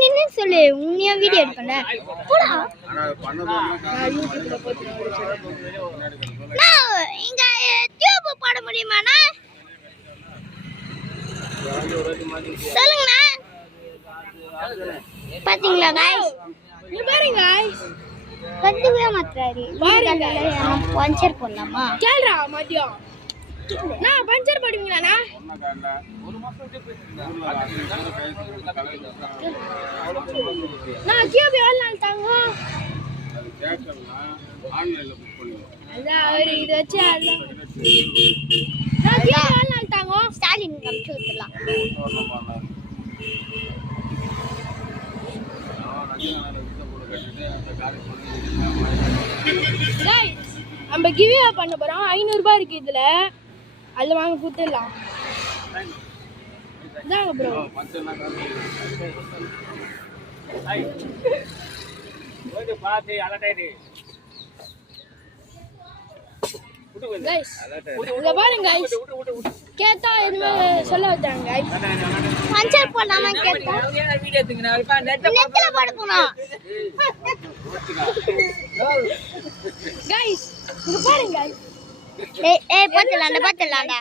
நின்னு சொல்லு உண்மையா வீடியோ எடுப்பல இங்க டியூப் போட முடியுமாண்ணா சொல்லுங்கண்ணா பாத்தீங்களா गाइस நீ பாருங்க गाइस கண்டுவே மாட்றாரு பாருங்க பஞ்சர் போடலாமா கேளுடா மதியம் நான் பஞ்சர் போடுவீங்களாண்ணா நான் டியூப் எவ்வளவு நாள் தாங்க ஆன்லைன்ல புக் பண்ணுங்க அதான் அவர் இது வச்சு அதான் நான் டியூப் எவ்வளவு நாள் தாங்க ஸ்டாலின் கம்ப்யூட்டர் விட்டுலாம் நம்ம கிவ்வே பண்ண போறோம் 500 ரூபாய் இருக்கு இதுல அதுல வாங்க குடுத்துடலாம் இதாங்க ப்ரோ ஓகே பாத்து அலடைடி गाइस இங்க பாருங்க गाइस கேட்டா எதுமே சொல்ல வந்தாங்க गाइस பஞ்சர் போடாம கேட்டா வீடியோ எடுத்துங்க நான் நெட்ல போட போறோம் गाइस இங்க பாருங்க गाइस ஏய் பாத்தலாம்டா